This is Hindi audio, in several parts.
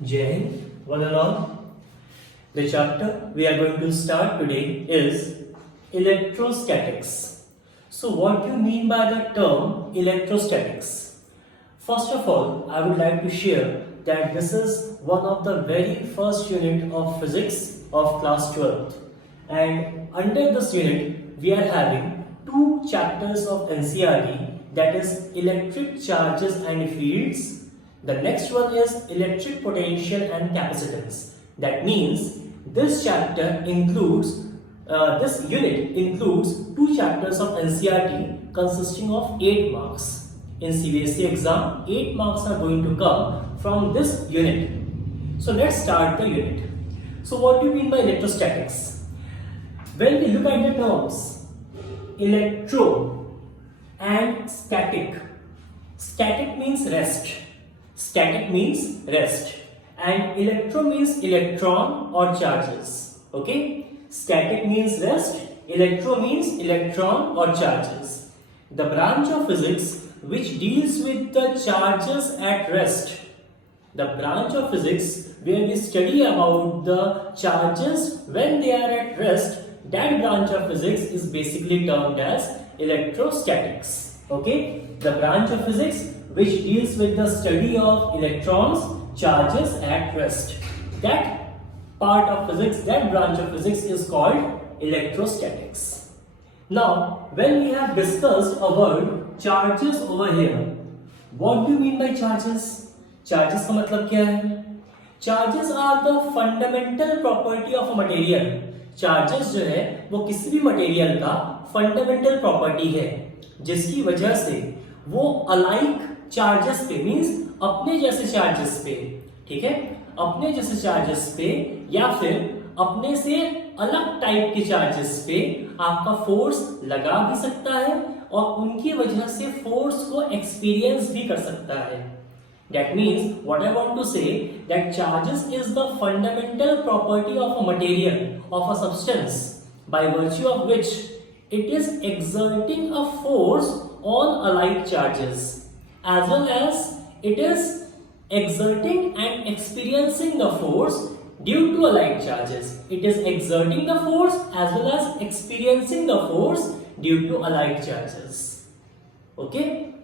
Jai Hind, one and all. The chapter we are going to start today is electrostatics. So, what do you mean by the term electrostatics? First of all, I would like to share that this is one of the very first unit of physics of class 12th, and under this unit we are having two chapters of NCERT, that is electric charges and fields. The next one is electric potential and capacitance. That means this chapter includes, this unit includes two chapters of NCERT consisting of 8 marks. In CBSE exam, 8 marks are going to come from this unit. So let's start the unit. So what do you mean by electrostatics? When we look at the terms electro and static, static means rest. Static means rest, and electro means electron or charges. Okay, static means rest, electro means electron or charges. The branch of physics which deals with the charges at rest, the branch of physics where we study about the charges when they are at rest, that branch of physics is basically termed as electrostatics. Okay, the branch of physics which deals with the study of electrons, charges at rest. That part of physics, that branch of physics is called electrostatics. Now, when we have discussed a word charges over here, what do you mean by charges? Charges का मतलब क्या है? Charges are the fundamental property of a material. Charges जो है वो किसी भी मटेरियल का फंडामेंटल प्रॉपर्टी है, जिसकी वजह से वो अलाइक चार्जेस पे, मींस अपने जैसे चार्जेस पे, ठीक है, अपने जैसे चार्जेस पे या फिर अपने से अलग टाइप के चार्जेस पे आपका फोर्स लगा भी सकता है और उनकी वजह से फोर्स को एक्सपीरियंस भी कर सकता है. That means what I want to say that charges is the fundamental property of a material, of a substance, by virtue of which it is exerting a force on alike charges, as well as it is exerting and experiencing the force due to alike charges. It is exerting the force as well as experiencing the force due to alike charges. Okay?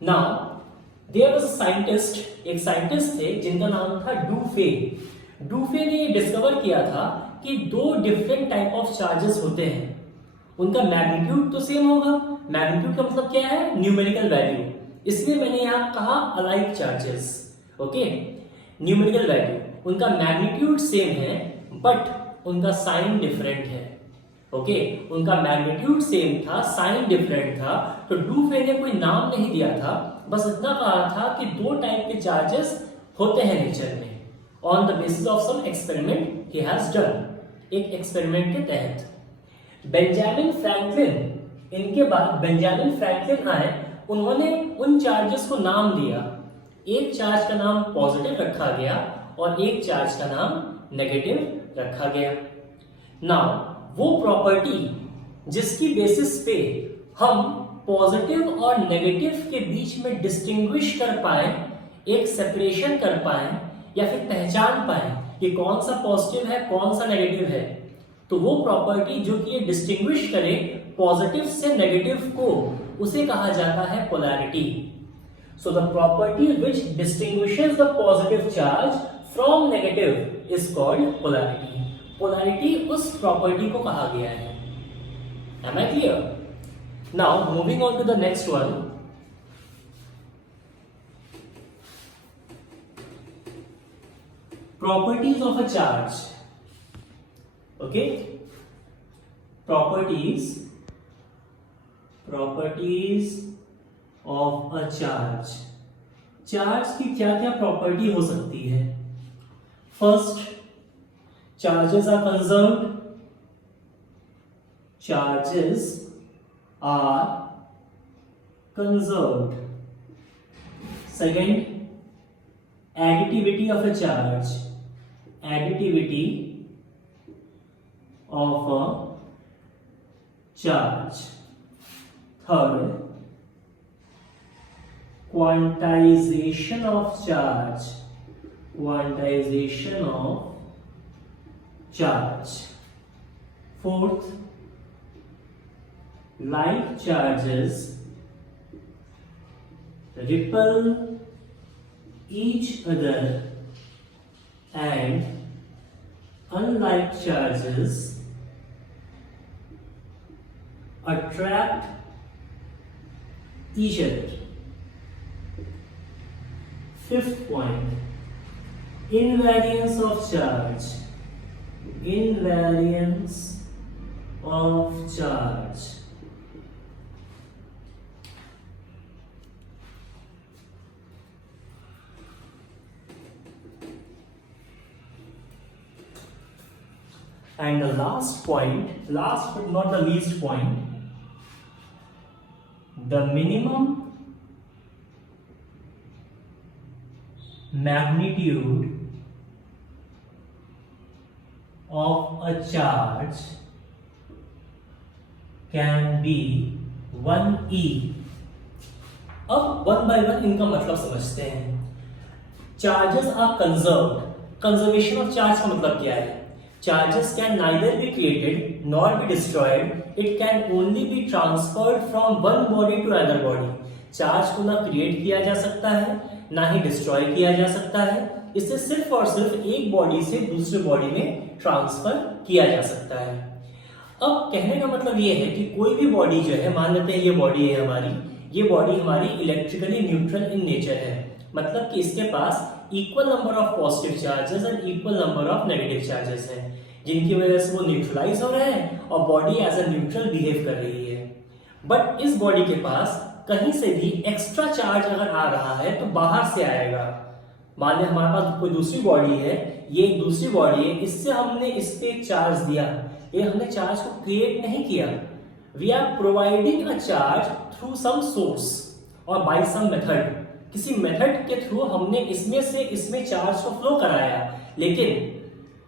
Now, there was a scientist, एक साइंटिस्ट थे जिनका नाम था डूफे. डूफे ने डिस्कवर किया था कि दो डिफरेंट टाइप ऑफ चार्जेस होते हैं. उनका मैग्नीट्यूड तो सेम होगा. मैग्नीट्यूड का मतलब क्या है? Numerical value. इसलिए मैंने यहाँ कहा alike charges. Okay, numerical value, उनका मैग्नीट्यूड सेम है बट उनका साइन डिफरेंट है. ओके, उनका मैग्नीट्यूड सेम था, साइन डिफरेंट था. तो डूफे ने कोई नाम नहीं दिया था, बस इतना कहा था कि दो टाइप के चार्जेस होते हैं नेचर में, on the basis of some experiment he has done. एक एक्सपेरिमेंट के तहत बेंजामिन फ्रैंकलिन, इनके बाद बेंजामिन फ्रैंकलिन आए, उन्होंने उन चार्जेस को नाम दिया. एक चार्ज का नाम पॉजिटिव रखा गया और एक चार्ज का नाम नेगेटिव रखा गया. नाउ वो प्रॉपर्टी जिसकी बेसिस पे हम पॉजिटिव और नेगेटिव के बीच में डिस्टिंग्विश कर पाए, एक सेपरेशन कर पाए या फिर पहचान पाए कि कौन सा पॉजिटिव है कौन सा नेगेटिव है, तो वो प्रॉपर्टी जो कि ये डिस्टिंग्विश करे पॉजिटिव से नेगेटिव को, उसे कहा जाता है polarity. So the property which distinguishes the positive charge from negative is called polarity. Polarity उस प्रॉपर्टी को कहा गया है. Am I clear? Now moving on to the next one. Properties of a charge. Okay? Properties of a charge. Charge की क्या क्या प्रॉपर्टी हो सकती है? First, charges are conserved. Charges are conserved. Second, additivity of a charge. Additivity of a charge. Third, quantization of charge. quantization of charge. Fourth, like charges repel each other and unlike charges attract each other. Fifth point, invariance of charge. Invariance of charge. And the last point, last but not the least point, the minimum magnitude of a charge can be 1e. अब वन बाय वन इनका मतलब समझते हैं. Charges are conserved. Conservation of charge का मतलब क्या है? Charges can neither be created nor be destroyed. It can only be transferred from one body to another body. Charge को ना क्रिएट किया जा सकता है, ना ही डिस्ट्रॉय किया जा सकता है. इसे सिर्फ और सिर्फ एक बॉडी से दूसरे बॉडी में ट्रांसफर किया जा सकता है. अब कहने का मतलब ये है कि कोई भी बॉडी जो है, मान लेते हैं ये बॉडी है हमारी, ये बॉडी हमारी इलेक्ट्रिकली न्यूट्रल इन नेचर है. मतलब कि इसके पास equal number of positive charges and equal number of negative charges हैं, जिनकी वजह से वो न्यूट्रलाइज हो रहे हैं और body as a neutral behave कर रही है. बट इस बॉडी के पास कहीं से भी एक्स्ट्रा चार्ज अगर आ रहा है तो बाहर से आएगा. मान लें हमारे पास कोई दूसरी बॉडी है, ये एक दूसरी बॉडी है, इससे हमने इस पे एक चार्ज दिया. ये हमने चार्ज को क्रिएट नहीं किया. We are providing a charge through some source और बाय सम मेथड. किसी मेथड के थ्रू हमने इसमें से इसमें चार्ज को फ्लो कराया, लेकिन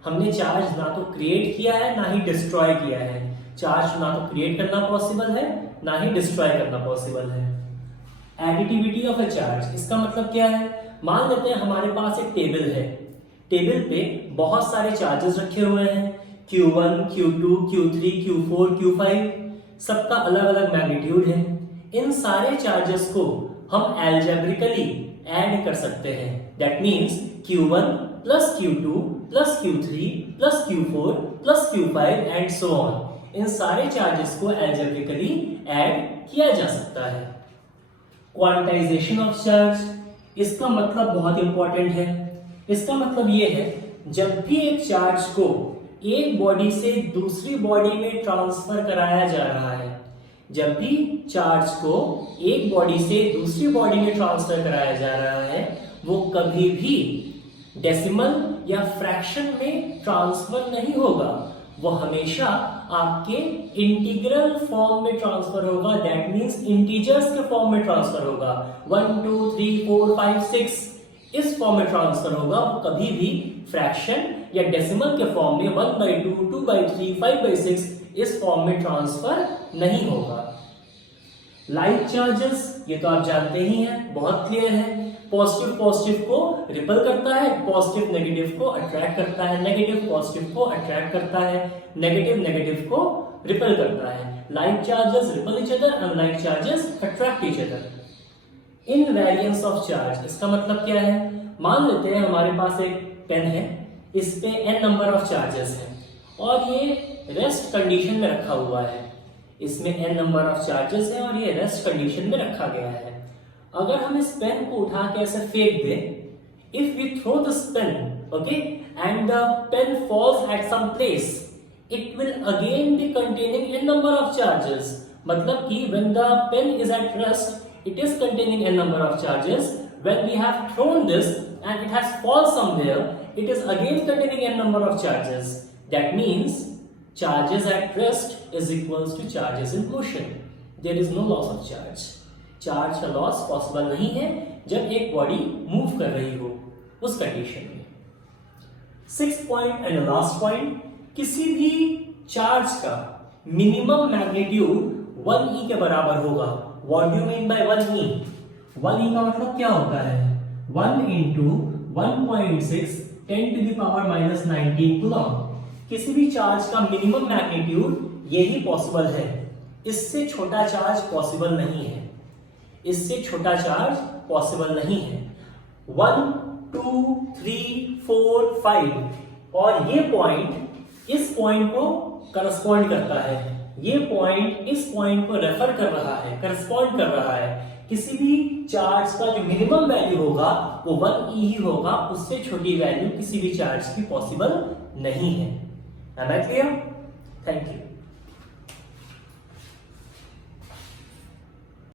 हमने चार्ज ना तो क्रिएट किया है ना ही डिस्ट्रॉय किया है. चार्ज ना तो क्रिएट करना पॉसिबल है ना ही डिस्ट्रॉय करना पॉसिबल है. एडिटिविटी ऑफ अ चार्ज, इसका मतलब क्या है? मान लेते हैं हमारे पास एक टेबल है. टेबल पे बहुत सारे चार्जेस रखे हुए हैं, Q1, Q2, Q3, Q4, Q5, सबका अलग अलग मैग्नीट्यूड है. इन सारे चार्जेस को हम एल्जेब्रिकली ऐड कर सकते हैं. That means Q1 plus Q2 plus Q3 plus Q4 plus Q5 and so on. इन सारे चार्जेस को एल्जेब्रिकली ऐड किया जा सकता है. क्वांटाइजेशन ऑफ चार्ज, इसका मतलब बहुत इंपॉर्टेंट है. इसका मतलब ये है, जब भी एक चार्ज को एक बॉडी से दूसरी बॉडी में ट्रांसफर कराया जा रहा है, जब भी चार्ज को एक बॉडी से दूसरी बॉडी में ट्रांसफर कराया जा रहा है, वो कभी भी डेसिमल या फ्रैक्शन में ट्रांसफर नहीं होगा. वो हमेशा आपके इंटीग्रल फॉर्म में ट्रांसफर होगा. दैट मींस इंटीजर्स के फॉर्म में ट्रांसफर होगा. 1 2 3 4 5 6 इस फॉर्म में ट्रांसफर होगा. वो कभी भी फ्रैक्शन या डेसिमल के फॉर्म में 1/2 2/3 5/6 इस फॉर्म में ट्रांसफर नहीं होगा. लाइक चार्जेस, ये तो आप जानते ही हैं, बहुत क्लियर है. पॉजिटिव पॉजिटिव को रिपल करता है, पॉजिटिव नेगेटिव को अट्रैक्ट करता है, नेगेटिव पॉजिटिव को अट्रैक्ट करता है, नेगेटिव नेगेटिव को रिपल करता है. Like charges ripple each other, unlike charges attract each other. Invariance of charge, इसका मतलब क्या है? मान लेते हैं हमारे पास एक पेन है, इस पे n नंबर ऑफ चार्जेस हैं और ये रेस्ट कंडीशन में रखा हुआ है. इसमें n नंबर ऑफ चार्जेस है और ये रेस्ट कंडीशन में रखा गया है. अगर हम इस पेन को उठा के ऐसे फेंक दें, if we throw this pen, okay, and the pen falls at some place, it will again be containing n number of charges. मतलब कि when the pen is at rest, it is containing n number of charges. When we have thrown this and it has fallen somewhere, it is again containing n number of charges. That means charges at rest is equals to charges in motion. There is no loss of charge. Charge का loss possible नहीं है जब एक body move कर रही हो उस condition में. Sixth point and the last point, किसी भी charge का minimum magnitude 1e के बराबर होगा. What do you mean by 1e? 1e का मतलब क्या होता है? 1 into 1.6 10⁻⁻19 कूलम। किसी भी चार्ज का मिनिमम मैग्नीट्यूड यही पॉसिबल है, इससे छोटा चार्ज पॉसिबल नहीं है, इससे छोटा चार्ज पॉसिबल नहीं है। 1 2 3 4 5 और ये पॉइंट इस पॉइंट को करस्पॉन्ड करता है, ये पॉइंट इस पॉइंट को रेफर कर रहा है, करस्पॉन्ड कर रहा है। किसी भी चार्ज का जो मिनिमम वैल्यू होगा वो 1e ही होगा, उससे छोटी वैल्यू किसी भी चार्ज की पॉसिबल नहीं है। Am I clear? Thank you.